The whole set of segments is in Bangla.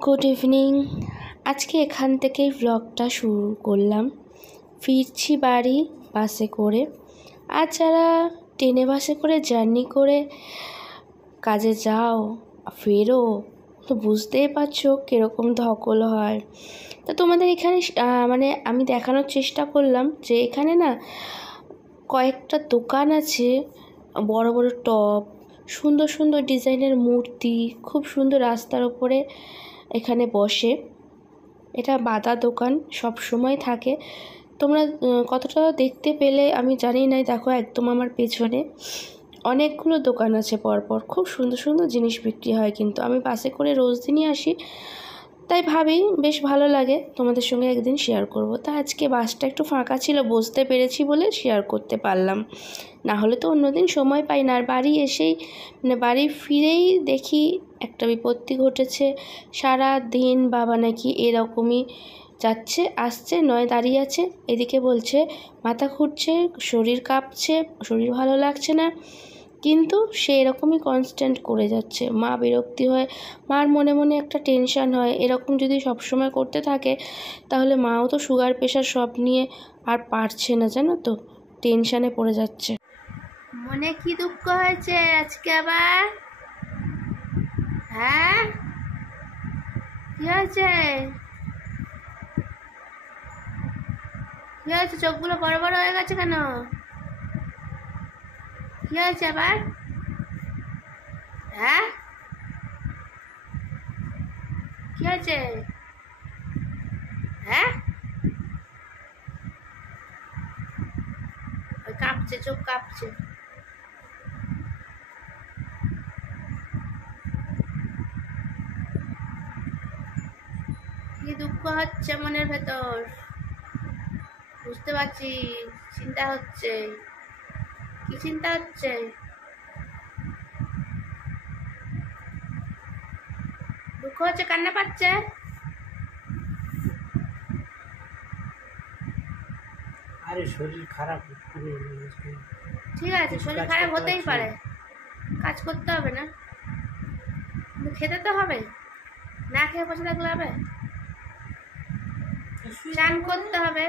Good evening. আজকে এখান থেকেই ব্লগটা শুরু করলাম। ফিরছি বাড়ি বাসে করে। আর যারা ট্রেনে বাসে করে জার্নি করে কাজে যাও ফেরো, তো বুঝতেই পারছো কীরকম ধকল হয়। তো তোমাদের এখানে আমি দেখানোর চেষ্টা করলাম যে এখানে না কয়েকটা দোকান আছে, বড় বড় টব, সুন্দর সুন্দর ডিজাইনের মূর্তি, খুব সুন্দর রাস্তার ওপরে এখানে বসে। এটা বাঁধা দোকান, সব সময় থাকে। তোমরা কতটা দেখতে পেলে আমি জানি না। দেখো একদম আমার পেছনে অনেকগুলো দোকান আছে পরপর, খুব সুন্দর সুন্দর জিনিস বিক্রি হয়। কিন্তু আমি বাসে করে রোজ দিনই আসি, তাই ভাবি বেশ ভালো লাগে তোমাদের সঙ্গে একদিন শেয়ার করব। তা আজকে বাসটা একটু ফাঁকা ছিল, বসতে পেরেছি বলে শেয়ার করতে পারলাম, না হলে তো অন্যদিন সময় পাই না। আর বাড়ি এসেই বাড়ি ফিরেই দেখি একটা বিপত্তি ঘটেছে। সারা দিন বাবা নাকি এরকমই যাচ্ছে আসছে, নয় দাঁড়িয়ে আছে, এদিকে বলছে মাথা ঘুরছে, শরীর কাঁপছে, শরীর ভালো লাগছে না, কিন্তু সে এরকমই কনস্ট্যান্ট করে যাচ্ছে। মা বিরক্তি হয়, মার মনে মনে একটা টেনশান হয়, এরকম যদি সবসময় করতে থাকে তাহলে মাও তো সুগার প্রেশার সব নিয়ে আর পারছে না, জানো তো, টেনশানে পড়ে যাচ্ছে। মনে কি দুঃখ হয়েছে আজকে আবার? হ্যাঁ, কি হয়েছে? কি হয়েছে? চোখগুলো বড় বড় হয়ে গেছে কেন? কি হয়েছে আবার? হ্যাঁ, কি হয়েছে? হ্যাঁ, ওই কাঁপছে, চোখ কাঁপছে। কি দুঃখ হচ্ছে মনের ভেতর? বুঝতে পারছি, চিন্তা হচ্ছে। কি চিন্তা হচ্ছে? দুঃখ হচ্ছে, কান্না পাচ্ছে? আরে শরীর খারাপ, ঠিক আছে, শরীর খারাপ হতেই পারে, কাজ করতে হবে না, কিন্তু খেতে তো হবে। না খেয়ে বসে থাকলে হবে? স্নান করতে হবে।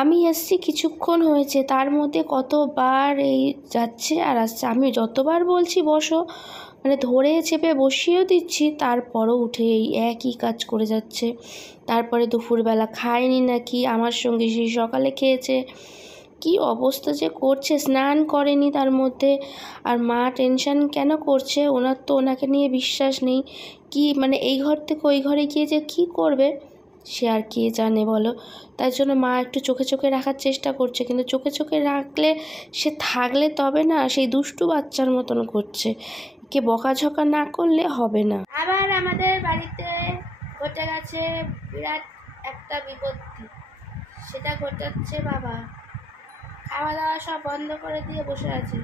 আমি এসছি কিছুক্ষণ হয়েছে, তার মধ্যে কতবার এই যাচ্ছে আর আসছে। আমি যতবার বলছি বসো, ধরে চেপে বসিয়েও দিচ্ছি, তারপরও উঠে এই একই কাজ করে যাচ্ছে। তারপরে দুপুরবেলা খায়নি নাকি, আমার সঙ্গে সেই সকালে খেয়েছে। কি অবস্থা যে করছে, স্নান করেনি তার মধ্যে। আর মা টেনশন কেন করছে, ওনার তো ওনাকে নিয়ে বিশ্বাস নেই। কি এই ঘর থেকে ওই ঘরে গিয়ে যে কী করবে সে আর কে জানে বলো। তাই জন্য মা একটু চোখে চোখে রাখার চেষ্টা করছে, কিন্তু চোখে চোখে রাখলে সে থাকলে তবে না, সেই দুষ্টু বাচ্চার মতন করছে। কে বকাঝকা না করলে হবে না। আবার আমাদের বাড়িতে ঘটে গেছে বিরাট একটা বিপত্তি। সেটা ঘটাচ্ছে বাবা। খাওয়া দাওয়া সব বন্ধ করে দিয়ে বসে আছে,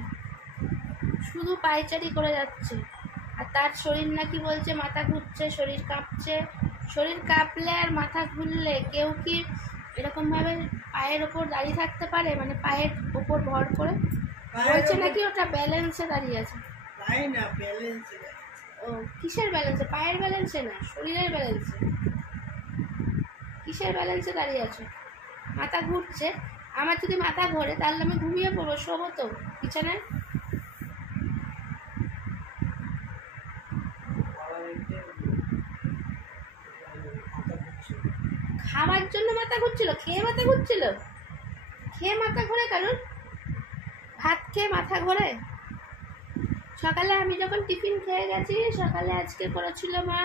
শুধু পায়চারি করে যাচ্ছে। আর তার শরীর নাকি বলছে মাথা ঘুরছে, শরীর কাঁপছে। শরীর কাঁপলে আর মাথা ঘুরলে কেউ কি এরকমভাবে পায়ের ওপর দাঁড়িয়ে থাকতে পারে? পায়ের ওপর ভর করে বলছে নাকি ওটা ব্যালেন্সে দাঁড়িয়ে আছে। ও, কিসের ব্যালেন্সে? পায়ের ব্যালেন্সে না, শরীরের ব্যালেন্সে। কিসের ব্যালেন্সে দাঁড়িয়ে আছে? মাথা ঘুরছে। আমার যদি মাথা ঘোরে তাহলে আমি ঘুমিয়ে পড়বো, শোবো তো বিছানায়। খাওয়ার জন্য মাথা ঘুরছিল? খেয়ে মাথা ঘুরছিল? খেয়ে মাথা ঘোরে কেন? ভাত খেয়ে মাথা ঘোরে? সকালে আমি যখন টিফিন খেয়ে গেছি, সকালে আজকে করেছিল মা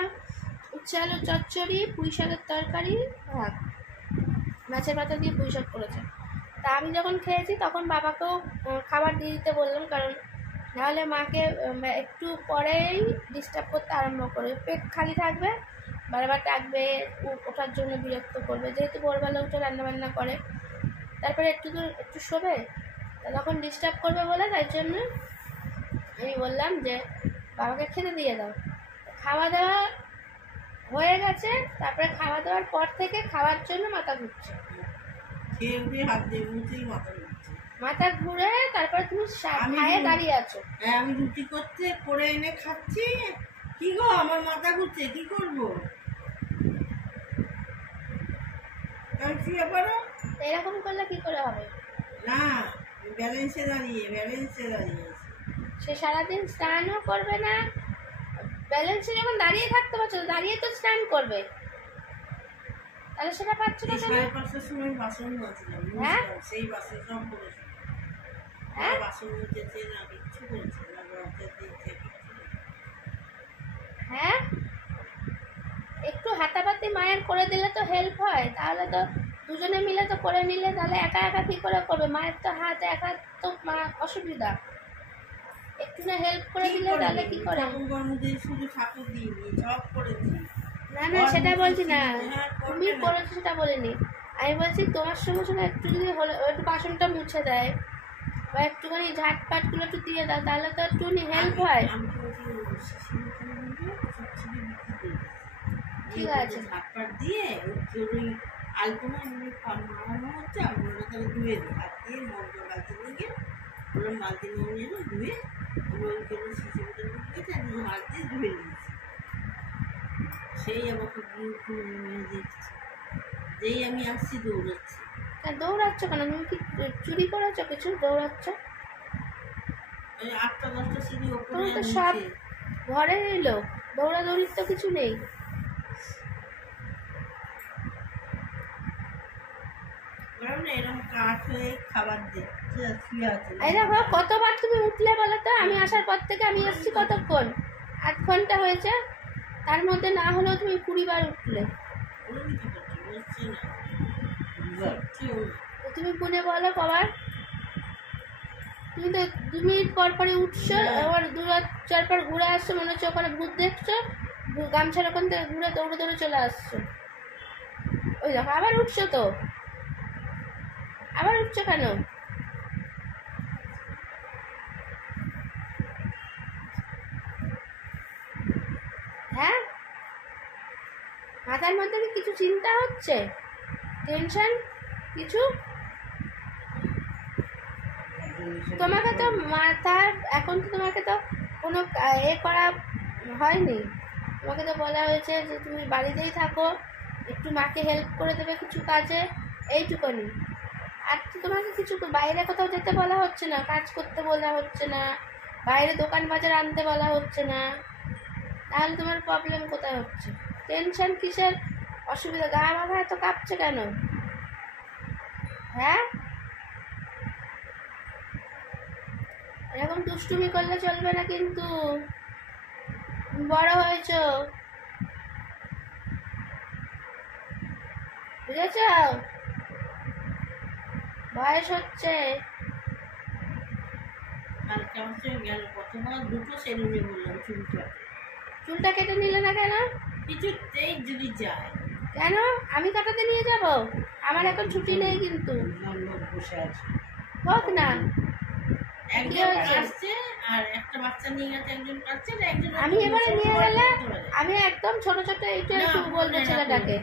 উচ্ছে আলুর চচ্চড়ি, পুঁই শাকের তরকারি, ভাত, মাছের পাতা দিয়ে পুঁই শাক করেছে। তা আমি যখন খেয়েছি তখন বাবাকেও খাবার দিয়ে দিতে বললাম, কারণ নাহলে মাকে একটু পরেই ডিস্টার্ব করতে আরম্ভ করে। পেট খালি থাকবে, বারবার ডাকবে, ওঠার জন্য বিরক্ত করবে, যেহেতু ভোরবেলা উঠে রান্নাবান্না করে, তারপরে একটু শোবে, তখন ডিস্টার্ব করবে বলে, তাই জন্য আমি বললাম যে বাবাকে খেতে দিয়ে দাও। খাওয়া দাওয়া হয়ে গেছে, তারপরে খাওয়া দাওয়ার পর থেকে খাওয়ার জন্য মাথা ঘুরছে। মাথা ঘুরে তারপরে তুমি খায়ে দাঁড়িয়ে আছো। আমি রুটি করতে করে এনে খাচ্ছি, কি গো আমার মাথা ঘুরছে, কি করবো? আমি শুয়ে পড়ো। এরকম করলে কি করে হবে? না, ব্যালেন্সে দাঁড়িয়ে সে সারাদিন স্নানও করবে না, ব্যালেন্সে যখন দাঁড়িয়ে থাকতে পারছো দাঁড়িয়ে তো স্নান করবে, তাহলে সেটা পাচ্ছ না কেন? 5:30টার সময় বাসন মাজলাম, হ্যাঁ? সেই বাসন সব করেছে। হ্যাঁ? বাসন মুছেছে না, কিচ্ছু করেছে না, দরজা দিয়েছে, কিচ্ছু না। হ্যাঁ, একটু হাতাপাতি মায়ের করে দিলে তো হেল্প হয়, তাহলে তো দুজনে মিলে তো করে নিলে, তাহলে একা একা কি করে করবে? মায়ের তো হাত একা, তো মা অসুবিধা, একটু না হেল্প করে দিলে তাহলে কি করে? ঠাকুর মধ্যে শুধু ঠাকুর দিইনি, সব করেছি। না না, সেটা বলছি না, হ্যাঁ, তুমি করবে না। করেছো সেটা বলিনি, আমি বলছি তোমার সঙ্গে সঙ্গে একটু যদি হলে একটু বাসনটা মুছে দেয় বা একটুখানি ঝাটপাটগুলো একটু দিয়ে দাও, তাহলে তো একটুখানি হেল্প হয়। আমি তো ওই শিশির মধ্যে সব ছিঁড়ে বিক্রি করে দিয়েছি। ঠিক আছে। ঝাটপাট দিয়ে ওই আলপনা এমনি মারানো হচ্ছে, আমি ওটা তাহলে ধুয়ে দিই, হাত দিয়ে মজা বালতি নিয়ে গিয়ে ওরা বালতি নিয়ে নিয়ে ধুয়ে আমরা ওই জন্য শিশির মধ্যে ঢুকিয়েছি, আমি হাত দিয়ে ধুয়ে দিয়েছি। সেই আমাকে গিয়ে দেখছি, যেই আমি আসছি দৌড়াচ্ছি। দৌড়াচ্ছ কেন? তুমি কি চুরি করেছো কিছু দৌড়াচ্ছ? ওই 8টা-10টা সিঁড়ি ওপরে তুমি তো আর সব নিচে। ঘরে এলো, দৌড়াদৌড়ির তো কিছু নেই। ওরা না এরকম কাঠ হয়ে খাবার দিচ্ছে, শুয়ে আছে। এই দেখো কতবার তুমি উঠলে বলো তো? আমি আসার পর থেকে আমি এসেছি কতক্ষণ? 8 ঘন্টা হয়েছে, তার মধ্যে না হলেও তুমি 20 বার উঠলে। ওরম কি করছে? বলছে না। কেউ না। তো তুমি গুনে বলো কবার? তুমি তো 2 মিনিট পর পরে উঠছো, আবার 2-4 বার ঘুরে আসছো, মনে হচ্ছে ওখানে ভূত দেখছো, গামছার ওখান থেকে ঘুরে দৌড়ে দৌড়ে চলে আসছো। ওই দেখো আবার উঠছো তো, আবার উঠছো কেন? হ্যাঁ, মাথার মধ্যে কি কিছু চিন্তা হচ্ছে? টেনশন কিছু? তোমাকে তো মাথার এখন তো তোমাকে তো কোনো এ করা হয়নি, তোমাকে তো বলা হয়েছে যে তুমি বাড়িতেই থাকো, একটু মাকে হেল্প করে দেবে কিছু কাজে, এইটুকুনি। আর তো তোমাকে কিছু বাইরে কোথাও যেতে বলা হচ্ছে না, কাজ করতে বলা হচ্ছে না, বাইরে দোকান বাজার আনতে বলা হচ্ছে না, তাহলে তোমার প্রবলেম কোথায় হচ্ছে? টেনশন কিসের? অসুবিধা? গা মাথা এত কাঁপছে কেন? হ্যাঁ, এরকম দুষ্টুমি করলে চলবে না কিন্তু, বড় হয়েছ, বুঝেছ? বয়স হচ্ছে। আর কেমন গেল প্রথমবার 2টো সেলুনে বললাম চুলটা কেটে নিলে না কেন? কিছুতেই যদি যায়। কেন? আমি কাটাতে নিয়ে যাব? আমার এখন ছুটি নেই কিন্তু। লোক বসে আছে, হোক না। একজন আসছে আর একটা বাচ্চা নিয়ে গেছে, একজন কাটছে আর একজন। আমি এবারে নিয়ে গেলে আমি একদম ছোট ছোট একটু একটু বলবো ছেলেটাকে,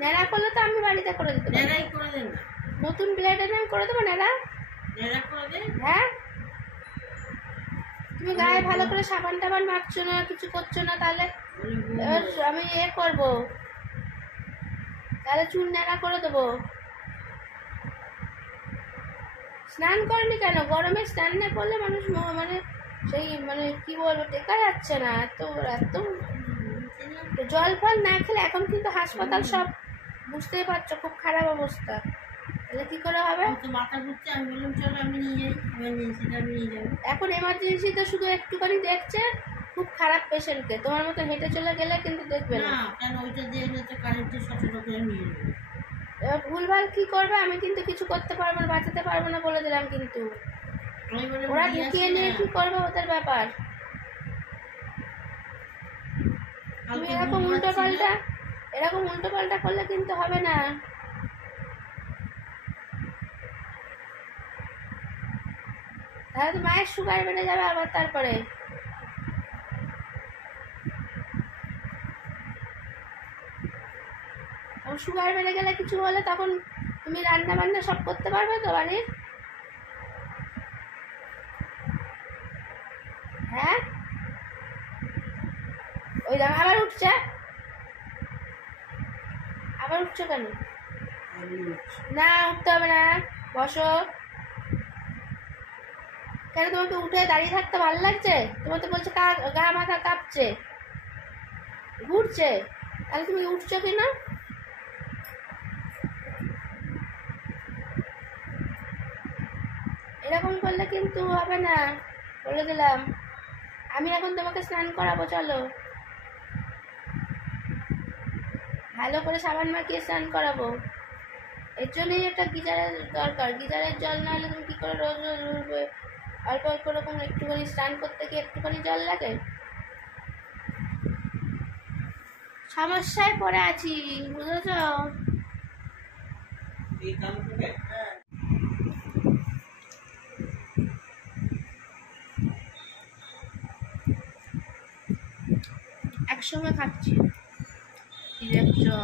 ন্যাড়া করলে তো আমি বাড়িতে করে দিতে পারি। ন্যাড়াই করে দেন না, নতুন ব্লেড এনে আমি করে দেবো ন্যাড়া। ন্যাড়া করে দেন। হ্যাঁ, তুমি গায়ে ভালো করে সাবান টাবান মাখছো না, কিছু করছো না, তাহলে এবার আমি করবো, তাহলে চুল ন্যাড়া করে দেবো। স্নান করনি কেন? গরমে স্নান না করলে মানুষ মানে সেই মানে কি বলবো, টেকা যাচ্ছে না, এত এত জল ফল না খেলে। এখন কিন্তু হাসপাতাল সব বুঝতেই পারছো, খুব খারাপ অবস্থা, তাহলে কি করে হবে? মাথা ঘুরছে, আমি বললাম চলো আমি নিয়ে যাই, এমার্জেন্সিটা নিয়ে যাবো। এখন এমার্জেন্সিতে শুধু একটুখানি দেখছে, খুব খারাপ পেশেন্টকে, তোমার মতো হেঁটে চলে গেলে কিন্তু দেখবে না। কেন ওইটা দিয়ে তো কারেন্টের সচেতন করে নিয়ে যাবে। এবার ভুলভাল কি করবে? আমি কিন্তু কিছু করতে পারবো না, বাঁচাতে পারবো না বলে দিলাম, কিন্তু ওরা ঢুকিয়ে নিয়ে কি করবে ওদের ব্যাপার। তুমি এরকম উল্টো পাল্টা করলে কিন্তু হবে না। তাহলে তো মায়ের সুগার বেড়ে যাবে আবার তারপরে। সুগার বেড়ে গেলে কিছু হলে তখন তুমি রান্না বান্না সব করতে পারবে তো বাড়ির? হ্যাঁ, উঠছে? আবার উঠছো কেন? না, উঠতে হবে না, বসো। কেন তোমাকে উঠে দাঁড়িয়ে থাকতে ভালো লাগছে? তোমার তো বলছে গা মাথা কাঁপছে, ঘুরছে, তাহলে তুমি উঠছো কি না? এরকম করলে কিন্তু হবে না, বলে দিলাম। আমি এখন তোমাকে স্নান করাবো, চলো। ভালো করে সাবান মাখিয়ে স্নান করাবো। এর জন্যই একটা গিজারের দরকার। গিজারের জল না হলে তুমি কী করে রোজ রোজ উঠবে? অল্প অল্প রকম একটুখানি স্নান করতে গিয়ে একটুখানি জল লাগে। সমস্যায় পড়ে আছি, বুঝেছ? একসঙ্গে খাচ্ছি, কি দেখছো?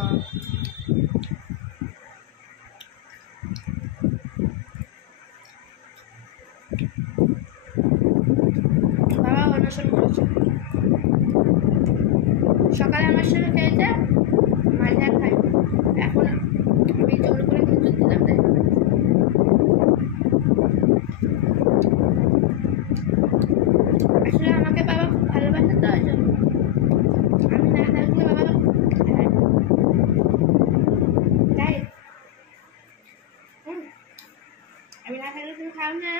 বাবা অনশন করেছে। সকালে আমার সঙ্গে খেয়েছে, মাঝে আর খাই। এখন আমি জোর করে কিছু দিলাম, তাই আসলে আমাকে বাবা খুব ভালোবাসে, তো ওই জন্য। আমি না থাকলে বাবা তাই আমি না থাকলে তুমি খাও না।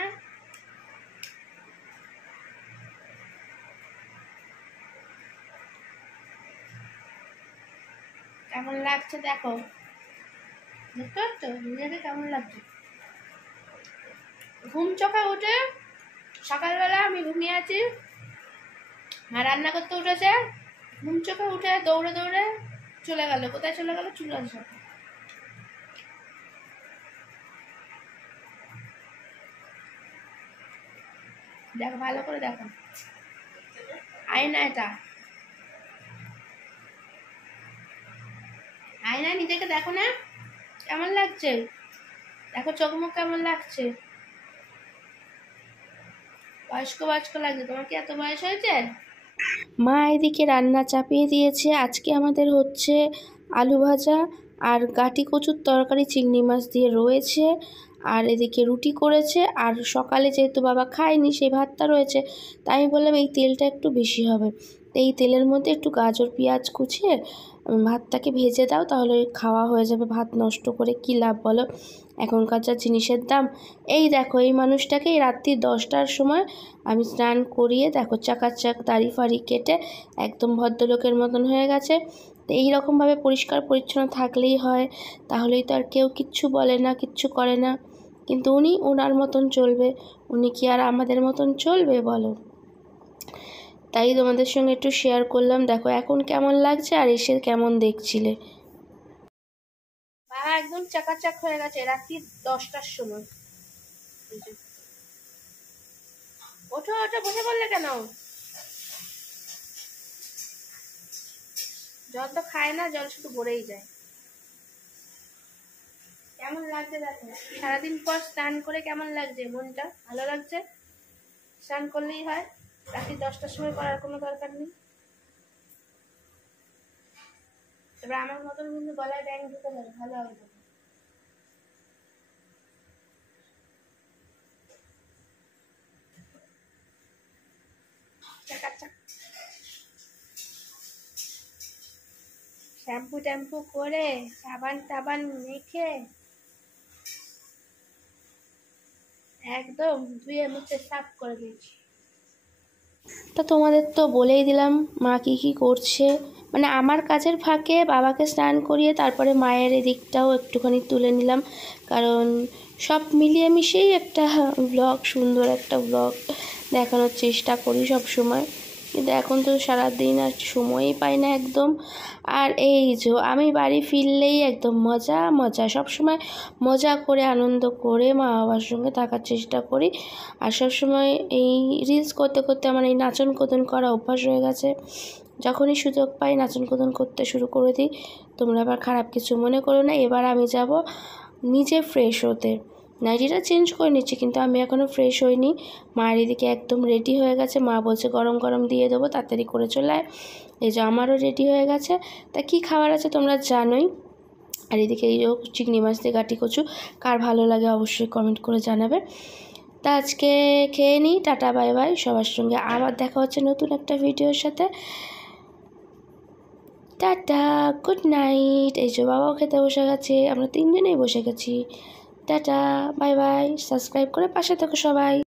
কেমন লাগছে দেখো, দেখতে পাচ্ছ নিজেকে কেমন লাগছে? ঘুম চোখে উঠে সকালবেলা আমি ঘুমিয়ে আছি, মা রান্না করতে উঠেছে, ঘুম চোখে উঠে দৌড়ে দৌড়ে চলে গেল। কোথায় চলে গেল? চুলার সাথে। দেখো, ভালো করে দেখো, আয়না এটা, আয়না নিজেকে দেখো না, কেমন লাগছে? দেখো চোখ মুখ কেমন লাগছে? বয়স্ক বয়স্ক লাগছে। তোমার কি এত বয়স হয়েছে? মা এদিকে রান্না চাপিয়ে দিয়েছে। আজকে আমাদের হচ্ছে আলু ভাজা আর গাটি কচুর তরকারি চিংড়ি মাছ দিয়ে রয়েছে, আর এদিকে রুটি করেছে। আর সকালে যেহেতু বাবা খায়নি, সেই ভাতটা রয়েছে, তাই আমি বললাম এই তেলটা একটু বেশি হবে, তো এই তেলের মধ্যে একটু গাজর পেঁয়াজ কুচিয়ে ভাতটাকে ভেজে দাও, তাহলে খাওয়া হয়ে যাবে। ভাত নষ্ট করে কী লাভ বলো, এখনকার যা জিনিসের দাম। এই দেখো, এই মানুষটাকে এই রাত্রি 10টার সময় আমি স্নান করিয়ে দেখো চাকাচাক দাড়ি ফাড়ি কেটে একদম ভদ্রলোকের মতন হয়ে গেছে। তো এইরকমভাবে পরিষ্কার পরিচ্ছন্ন থাকলেই হয়, তাহলেই তো আর কেউ কিচ্ছু বলে না, কিচ্ছু করে না। কিন্তু উনি ওনার মতন চলবে, উনি কি আর আমাদের মতন চলবে বলো? তাই তোমাদের সঙ্গে একটু শেয়ার করলাম। দেখো এখন কেমন লাগছে আর এসে কেমন দেখছিলে। বাবা একদম চাকাচাক হয়ে গেছে রাত্রি 10টার সময়। ওঠো ওঠো, বসে পড়লে কেন? জল তো খায় না, জল শুধু ভরেই যায়। কেমন লাগছে দেখো, সারাদিন পর স্নান করে কেমন লাগছে? মনটা ভালো লাগছে? স্নান করলেই হয়, রাত্রি 10টার সময় করার কোনো দরকার নেই। এবার আমার মতন কিন্তু গলায় ব্যাং ঢুকে যাবে, ভালো হবে। শ্যাম্পু ট্যাম্পু করে সাবান টাবান মেখে একদম ধুয়ে মুছে সাফ করে দিয়েছি। তা তোমাদের তো বলেই দিলাম মা কী কী করছে। মানে আমার কাজের ফাঁকে বাবাকে স্নান করিয়ে তারপরে মায়ের এদিকটাও একটুখানি তুলে নিলাম, কারণ সব মিলিয়ে মিশিয়েই একটা ব্লগ, সুন্দর একটা ব্লগ দেখানোর চেষ্টা করি সব সময়। কিন্তু এখন তো সারাদিন আর সময়ই পাই না একদম। আর এই যে আমি বাড়ি ফিরলেই একদম মজা মজা, সবসময় মজা করে আনন্দ করে মা বাবার সঙ্গে থাকার চেষ্টা করি। আর সবসময় এই রিলস করতে করতে আমার এই নাচন কোদন করা অভ্যাস হয়ে গেছে। যখনই সুযোগ পাই নাচন কোদন করতে শুরু করে দিই। তোমরা আবার খারাপ কিছু মনে করো না। এবার আমি যাব নিজে ফ্রেশ হতে, নাইটিটা চেঞ্জ করে নিচ্ছি, কিন্তু আমি এখনও ফ্রেশ হইনি। মার এদিকে একদম রেডি হয়ে গেছে, মা বলছে গরম গরম দিয়ে দেবো, তাড়াতাড়ি করে চলে আয়। এই যে আমারও রেডি হয়ে গেছে। তা কী খাবার আছে তোমরা জানোই। আর এদিকে এই যে চিংড়ি মাছ দিয়ে গাটি কচু, কার ভালো লাগে অবশ্যই কমেন্ট করে জানাবে। তা আজকে খেয়ে নিই, টাটা বাই বাই। সবার সঙ্গে আবার দেখা হচ্ছে নতুন একটা ভিডিওর সাথে। Tata, good night. এই যে বাবাও খেতে বসে গেছে, আমরা 3 জনেই বসে গেছি। Tata bye bye. সাবস্ক্রাইব করে পাশে থেকো সবাই।